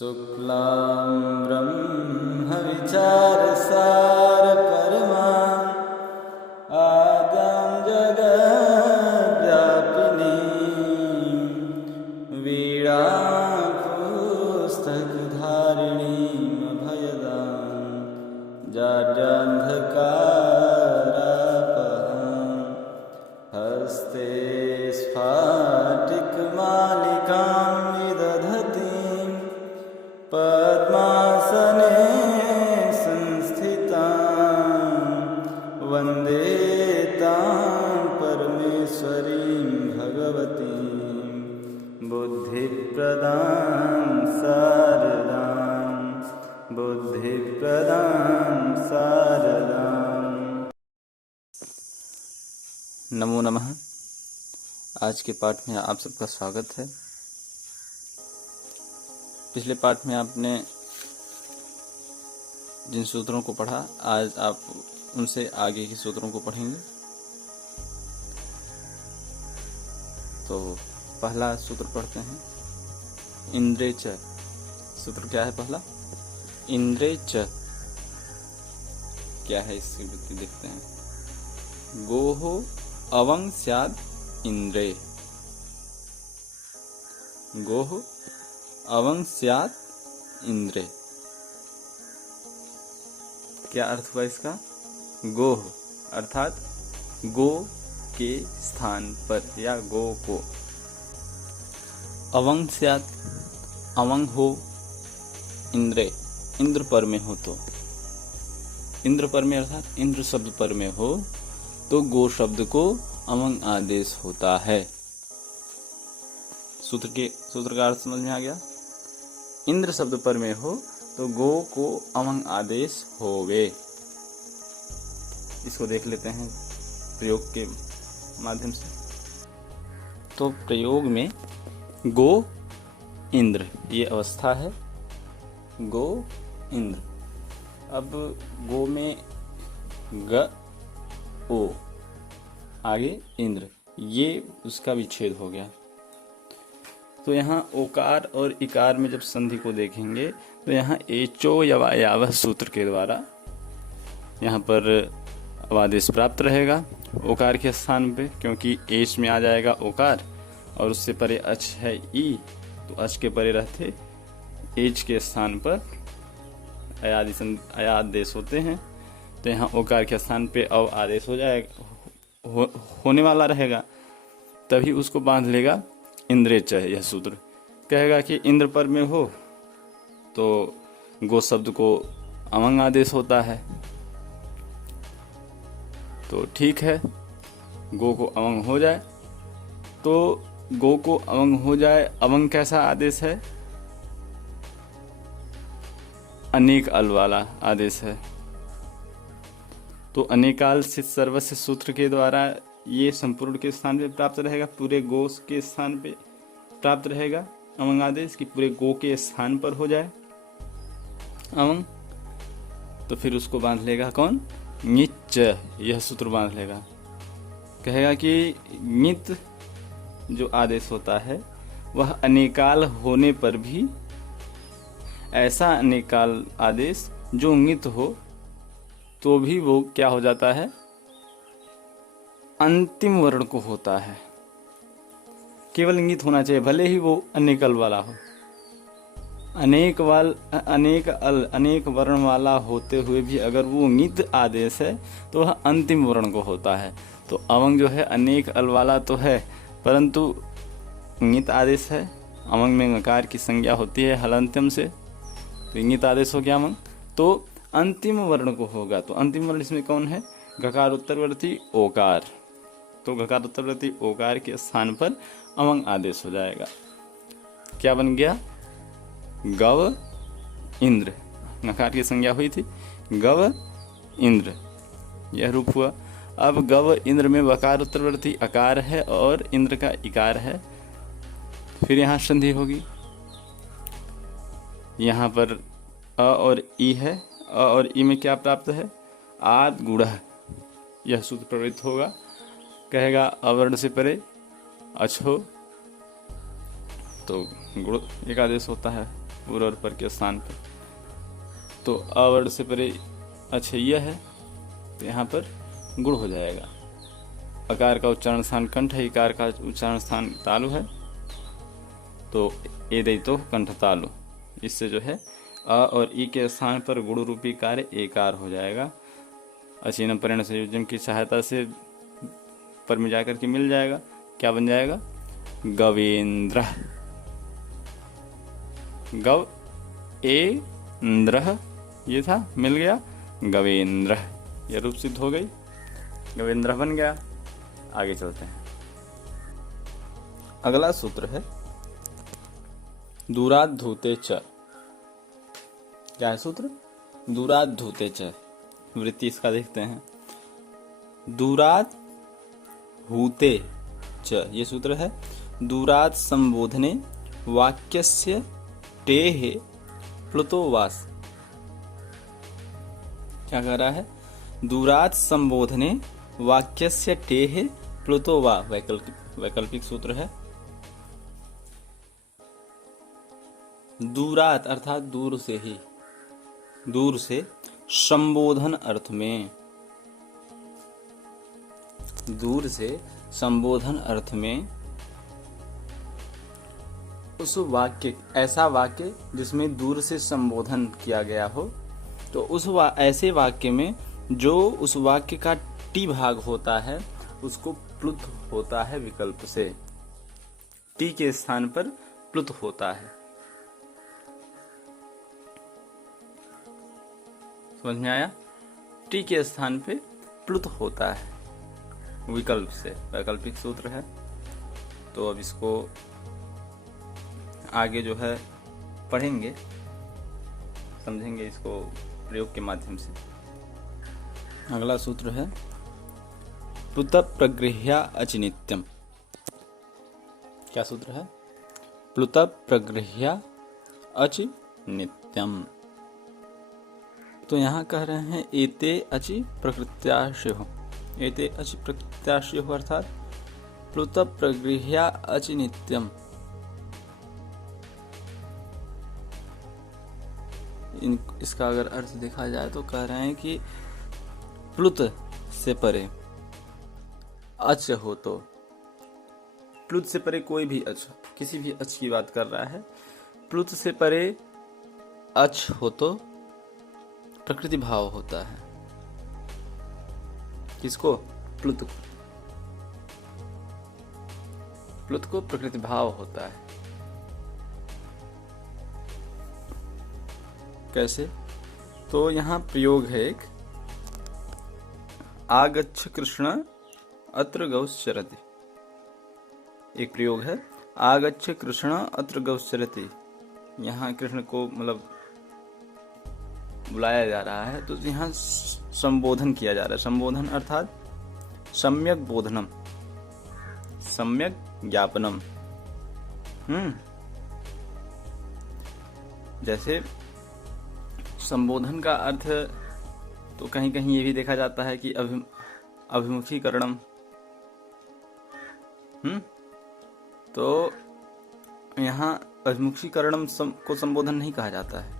शुक्लां ब्रह्मविचारसारपरमां आद्यां जगद्व्यापिनीं वीणां पुस्तकधारिणीमभयदां जाड्यान्धकारापहां हस्ते स्फाटिकमालिकां विदधतीं पद्मासने संस्थितां वन्दे तां परमेश्वरीं भगवतीं बुद्धिप्रदां शारदां। नमो नमः। आज के पाठ में आप सबका स्वागत है। पिछले पाठ में आपने जिन सूत्रों को पढ़ा, आज आप उनसे आगे के सूत्रों को पढ़ेंगे। तो पहला सूत्र पढ़ते हैं, इंद्रे च। सूत्र क्या है पहला? इंद्रे च क्या है, इसकी वृत्ति देखते हैं। गोहो अवं स्याद इंद्रे। गोह अवं स्यात् इंद्रे। क्या अर्थ हुआ इसका? गोह अर्थात गो के स्थान पर या गो को। अवं स्यात् अवं हो इंद्रे, इंद्र पर में हो तो। इंद्र पर में अर्थात इंद्र शब्द पर में हो तो गो शब्द को अवं आदेश होता है। सूत्र का अर्थ समझ में आ गया। इंद्र शब्द पर में हो तो गो को अवं आदेश होवे। इसको देख लेते हैं प्रयोग के माध्यम से। तो प्रयोग में गो इंद्र ये अवस्था है, गो इंद्र। अब गो में ग ओ आगे इंद्र, ये उसका विच्छेद हो गया। तो यहाँ ओकार और इकार में जब संधि को देखेंगे तो यहाँ एचो यवायावह सूत्र के द्वारा यहाँ पर अवादेश प्राप्त रहेगा ओकार के स्थान पे, क्योंकि एच में आ जाएगा ओकार और उससे परे अच है ई, तो अच के परे रहते एच के स्थान पर अयादेश होते हैं। तो यहाँ ओकार के स्थान पे अव आदेश हो जाएगा, होने वाला रहेगा, तभी उसको बांध लेगा इंद्रे च। यह सूत्र कहेगा कि इंद्र पर में हो तो गो शब्द को अवं आदेश होता है। तो ठीक है, गो को अवं हो जाए तो गो को अवं हो जाए। अवं कैसा आदेश है? अनेक अल वाला आदेश है। तो अनेकाल से सर्वस्व सूत्र के द्वारा ये संपूर्ण के स्थान पे प्राप्त रहेगा, पूरे गो के स्थान पे प्राप्त रहेगा अवं आदेश, कि पूरे गो के स्थान पर हो जाए अवं। तो फिर उसको बांध लेगा कौन? ङिच्च, यह सूत्र बांध लेगा। कहेगा कि ङित जो आदेश होता है वह अनेकाल होने पर भी, ऐसा अनेकाल आदेश जो ङित हो तो भी वो क्या हो जाता है? अंतिम वर्ण को होता है। केवल इंगित होना चाहिए, भले ही वो अनेकल वाला हो। अनेक वर्ण वाला होते हुए भी अगर वो इंगित आदेश है तो वह अंतिम वर्ण को होता है। तो अवंग जो है अनेक अल वाला तो है, परंतु इंगित आदेश है। अवंग में मकार की संज्ञा होती है हलंत्यम से, तो इंगित आदेश हो गया अवंग, तो अंतिम वर्ण को होगा। तो अंतिम वर्ण इसमें कौन है? गकार उत्तरवर्ती ओकार। तो गकार उत्तरवर्ती ओकार के स्थान पर अवंग आदेश हो जाएगा। क्या बन गया? गव इंद्र। नकार की संज्ञा हुई थी, गव इंद्र, यह रूप हुआ। अब गव इंद्र में वकार उत्तरवर्ती अकार है और इंद्र का इकार है, फिर यहाँ संधि होगी। यहाँ पर अ और ई है, अ और ई में क्या प्राप्त है? आद गुणः, यह सूत्र प्रवृत्त होगा। कहेगा अवर्ण से परे अछ हो तो गुण एक आदेश होता है, पूर्व और पर के स्थान पर। तो अ वर्ण से परे अछैया है, तो यहाँ पर गुण हो जाएगा। अकार का उच्चारण स्थान कंठ है, इकार का उच्चारण स्थान तालु है, तो ए दई तो कंठ तालु। इससे जो है अ और ई के स्थान पर गुण रूपी कार्य एकार हो जाएगा। अचीनम परिण संयोजन की सहायता से पर में जाकर के मिल जाएगा। क्या बन जाएगा? गवेंद्र। गव ए इंद्र, ये था, मिल गया गवेंद्र, ये रूप सिद्ध हो गई, गवेंद्र बन गया। आगे चलते हैं। अगला सूत्र है दूराद धूते च। क्या है सूत्र? दूराद धूते च। वृत्ति इसका देखते हैं। दूराद हूते च, ये सूत्र है। दूराद संबोधने वाक्यस्य टेः प्लुतो वास। क्या कह रहा है? दूराद संबोधने वाक्यस्य टेः प्लुतो वा, वैकल्पिक सूत्र है। दूरात अर्थात दूर से ही, दूर से, संबोधन अर्थ में, दूर से संबोधन अर्थ में उस वाक्य, ऐसा वाक्य जिसमें दूर से संबोधन किया गया हो, तो उस ऐसे वाक्य में जो उस वाक्य का टी भाग होता है उसको प्लुत होता है विकल्प से। टी के स्थान पर प्लुत होता है। समझ में आया? टी के स्थान पे प्लुत होता है विकल्प से, वैकल्पिक सूत्र है। तो अब इसको आगे जो है पढ़ेंगे, समझेंगे इसको प्रयोग के माध्यम से। अगला सूत्र है प्लुत प्रगृह्या अचिनित्यम। क्या सूत्र है? प्लुत प्रगृह्या अचिनित्यम। तो यहाँ कह रहे हैं एते अचि प्रकृत्याशयो, एते अचि प्रकृत्याशयो अर्थात प्लुत प्रगृह्या अचिनित्यम। इसका अगर अर्थ देखा जाए तो कह रहे हैं कि प्लुत से परे अच हो, तो प्लुत से परे कोई भी अच, किसी भी अच की बात कर रहा है, प्लुत से परे अच हो तो प्रकृति भाव होता है। किसको? प्लुत। प्लुत को प्रकृति भाव होता है। कैसे? तो यहाँ प्रयोग है एक, आगच्छ कृष्ण अत्र गौश्चरति। एक प्रयोग है, आगच्छ कृष्ण अत्र गौश्चरति। यहाँ कृष्ण को मतलब बुलाया जा रहा है, तो यहाँ संबोधन किया जा रहा है। संबोधन अर्थात सम्यक बोधनम, सम्यक ज्ञापनम। जैसे संबोधन का अर्थ तो कहीं कहीं ये भी देखा जाता है कि अभिमुखीकरणम। तो यहाँ अभिमुखीकरणम को संबोधन नहीं कहा जाता है,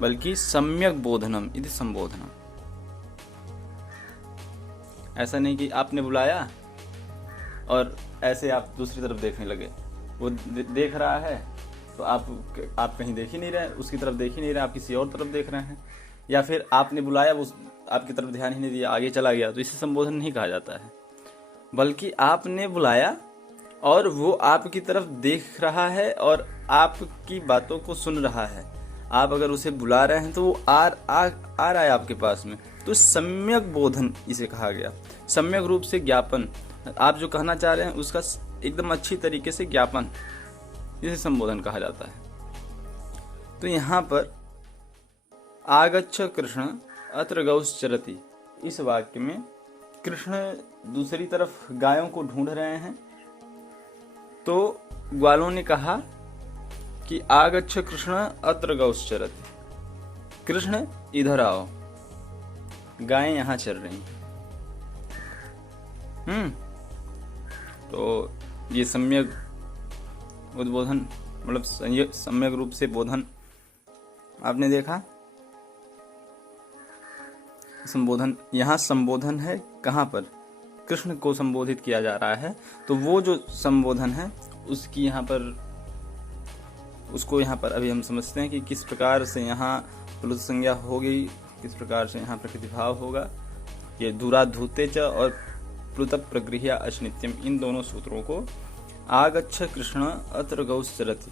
बल्कि सम्यक बोधनम इति संबोधनम। ऐसा नहीं कि आपने बुलाया और ऐसे आप दूसरी तरफ देखने लगे। वो देख रहा है तो आप कहीं देख ही नहीं रहे, उसकी तरफ देख ही नहीं रहे, आप किसी और तरफ देख रहे हैं। या फिर आपने बुलाया, वो आपकी तरफ ध्यान ही नहीं दिया, आगे चला गया, तो इसे संबोधन नहीं कहा जाता है। बल्कि आपने बुलाया और वो आपकी तरफ देख रहा है और आपकी बातों को सुन रहा है। आप अगर उसे बुला रहे हैं तो वो आ रहा है आपके पास में, तो सम्यक बोधन इसे कहा गया। सम्यक रूप से ज्ञापन, आप जो कहना चाह रहे हैं उसका एकदम अच्छी तरीके से ज्ञापन, इसे संबोधन कहा जाता है। तो यहाँ पर आगच्छ कृष्ण अत्र गौश्चरति, इस वाक्य में कृष्ण दूसरी तरफ गायों को ढूंढ रहे हैं, तो ग्वालों ने कहा कि आगच्छ कृष्ण अत्र गौश्चरति, कृष्ण इधर आओ, गायें यहाँ चर रही हैं। तो ये सम्यक उद्बोधन मतलब सम्यक रूप से बोधन आपने देखा। संबोधन, यहाँ संबोधन है कहाँ पर, कृष्ण को संबोधित किया जा रहा है, तो वो जो संबोधन है उसकी यहाँ पर, उसको यहाँ पर अभी हम समझते हैं कि किस प्रकार से यहाँ प्लुत संज्ञा होगी, किस प्रकार से यहाँ प्रकृति भाव होगा। ये दूराधूते च और प्लुत प्रगृह्य अचनित्यम, इन दोनों सूत्रों को आगच्छ कृष्ण अत्र गौश्चरति,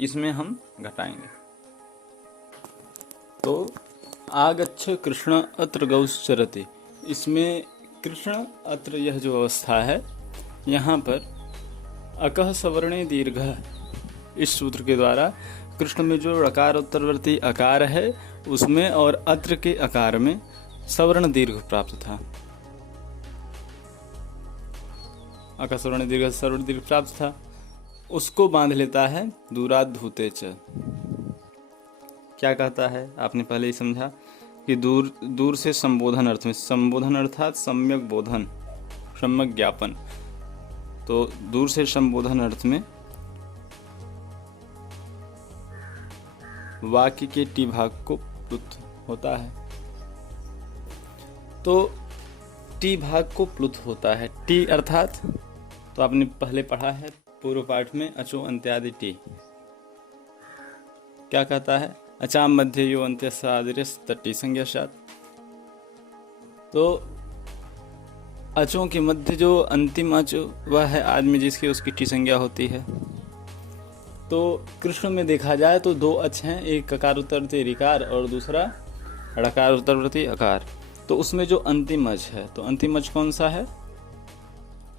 इसमें हम घटाएंगे। तो आगच्छ कृष्ण अत्र गौश्चरति, इसमें कृष्ण अत्र, यह जो अवस्था है यहाँ पर अकह सवर्णे दीर्घ, इस सूत्र के द्वारा कृष्ण में जो ऋकार उत्तरवर्ती अकार है उसमें और अत्र के अकार में सवर्ण दीर्घ प्राप्त था। अकह सवर्ण दीर्घ, सवर्ण दीर्घ प्राप्त था, उसको बांध लेता है दूराधूते च। क्या कहता है, आपने पहले ही समझा कि दूर दूर से संबोधन अर्थ में, संबोधन अर्थात सम्यक बोधन, सम्यक ज्ञापन, तो दूर से संबोधन अर्थ में वाक्य के टी भाग को प्लुत होता है। तो टी भाग को प्लुत होता है, टी अर्थात, तो आपने पहले पढ़ा है पूर्व पाठ में, अचो अंत्यादि टी। क्या कहता है, अचाम मध्य यो अंत्य सादृश तट्टी संज्ञाशात। तो अचों के मध्य जो अंतिम अच वह है आदमी जिसकी उसकी टी संज्ञा होती है। तो कृष्ण में देखा जाए तो दो अच हैं, एक ककार उत्तरवर्ती ऋकार और दूसरा ऋकार उत्तरवर्ती अकार। तो उसमें जो अंतिम अच है, तो अंतिम अच कौन सा है,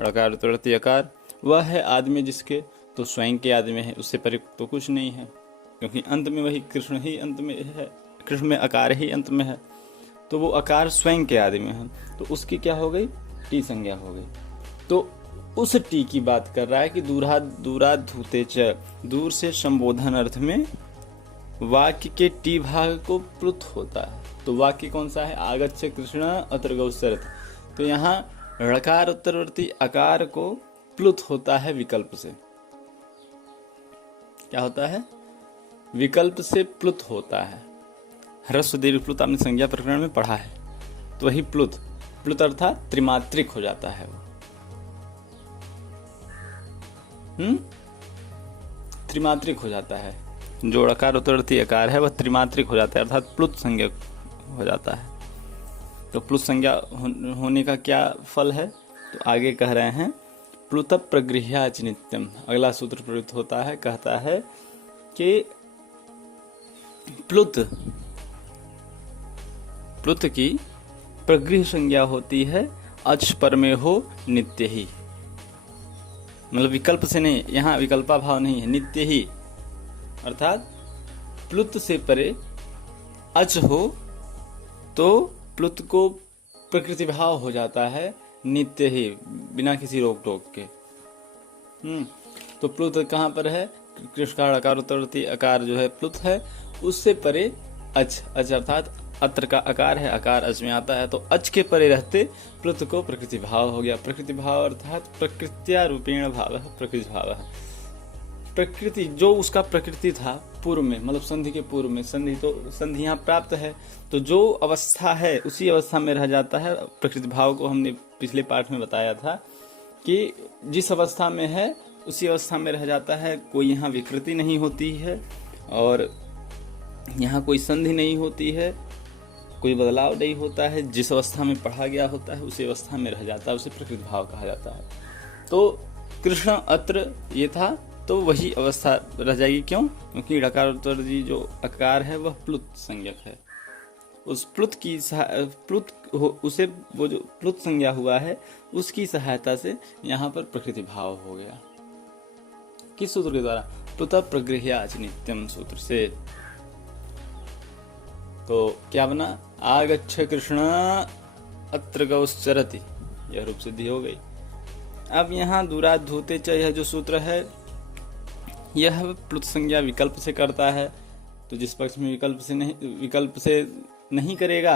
ऋकार उत्तरवर्ती अकार, वह है आदमी जिसके, तो स्वयं के आदमी है, उससे परे तो कुछ नहीं है, क्योंकि अंत में वही कृष्ण ही अंत में है, कृष्ण में अकार ही अंत में है, तो वो अकार स्वयं के आदि में है, तो उसकी क्या हो गई, टी संज्ञा हो गई। तो उस टी की बात कर रहा है कि दूराधूते च, दूर से संबोधन अर्थ में वाक्य के टी भाग को प्लुत होता है। तो वाक्य कौन सा है, आगच्छ कृष्ण अत्र गौश्चरति, तो यहाँ ऋकार उत्तरवर्ती अकार को प्लुत होता है विकल्प से। क्या होता है, विकल्प से प्लुत होता है। ह्रस्व दीर्घ प्लुत आपने संज्ञा प्रकरण में पढ़ा है, तो वही प्लुत, प्लुत अर्थात त्रिमात्रिक हो जाता है वो। त्रिमात्रिक हो जाता है, जो ऋकार उत्तरवर्ती अकार है वह त्रिमात्रिक हो जाता है, अर्थात प्लुत संज्ञा हो जाता है। तो प्लुत संज्ञा होने का क्या फल है, तो आगे कह रहे हैं प्लुत प्रगृह्याच नित्यम। अगला सूत्र प्रयुक्त होता है, कहता है कि प्लुत की प्रगृह संज्ञा होती है अच पर में हो नित्य ही, मतलब विकल्प से नहीं, यहाँ विकल्पा भाव नहीं है, नित्य ही, अर्थात प्लुत से परे अच हो तो प्लुत को प्रकृति भाव हो जाता है नित्य ही, बिना किसी रोक टोक के। तो प्लुत कहाँ पर है, कृष्ण का ऋकार उत्तरवर्ती अकार जो है प्लुत है, उससे परे अच, अच अर्थात अत्र का अकार है, अकार अच में आता है, तो अच के परे रहते प्लुत को प्रकृति भाव हो गया। प्रकृति भाव अर्थात प्रकृत्या रूपेण भाव, प्रकृति भाव है, प्रकृति जो उसका प्रकृति था पूर्व में, मतलब संधि के पूर्व में, संधि तो संधि यहाँ प्राप्त है, तो जो अवस्था है उसी अवस्था में रह जाता है। प्रकृति भाव को हमने पिछले पाठ में बताया था कि जिस अवस्था में है उसी अवस्था में रह जाता है, कोई यहाँ विकृति नहीं होती है और यहाँ कोई संधि नहीं होती है, कोई बदलाव नहीं होता है, जिस अवस्था में पढ़ा गया होता है उसी अवस्था में रह जाता है, उसे प्रकृति भाव कहा जाता है। तो कृष्ण अत्र ये था, तो वही अवस्था रह जाएगी, क्यों, क्योंकि ऋकार उत्तरवर्ती जो अकार है वह प्लुत संज्ञक है। उस प्लुत की उसे वो जो प्लुत संज्ञा हुआ है उसकी सहायता से यहाँ पर प्रकृति भाव हो गया। किस सूत्र के द्वारा, प्लुत प्रगृह्याच नित्यम सूत्र से। तो क्या बना, आगच्छ कृष्ण अत्र गौश्चरति, यह रूप सिद्धि हो गई। अब यहाँ दूराधूते च, यह जो सूत्र है यह प्लुत संज्ञा विकल्प से करता है, तो जिस पक्ष में विकल्प से नहीं करेगा,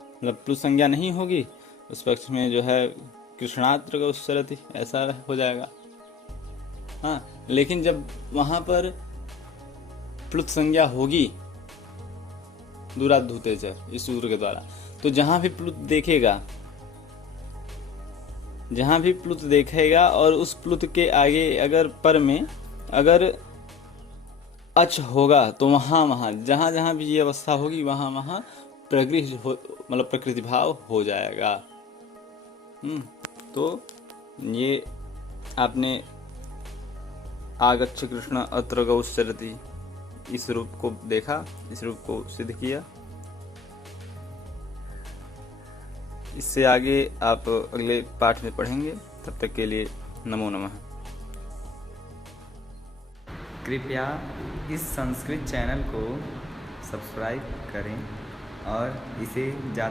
मतलब प्लुत संज्ञा नहीं होगी, उस पक्ष में जो है कृष्णात्र गौश्चरति ऐसा हो जाएगा। हाँ, लेकिन जब वहां पर प्लुत संज्ञा होगी दूराद्धूते च इस सूत्र के द्वारा, तो जहां भी प्लुत देखेगा और उस प्लुत के आगे अगर पर में अगर अच होगा तो वहां जहां जहां भी ये अवस्था होगी वहां मतलब प्रकृति भाव हो जाएगा। तो ये आपने आगच्छ कृष्ण अत्र गौश्चरति इस रूप को देखा, इस रूप को सिद्ध किया। इससे आगे आप अगले पाठ में पढ़ेंगे। तब तक के लिए नमो नमः। कृपया इस संस्कृत चैनल को सब्सक्राइब करें और इसे ज़्यादा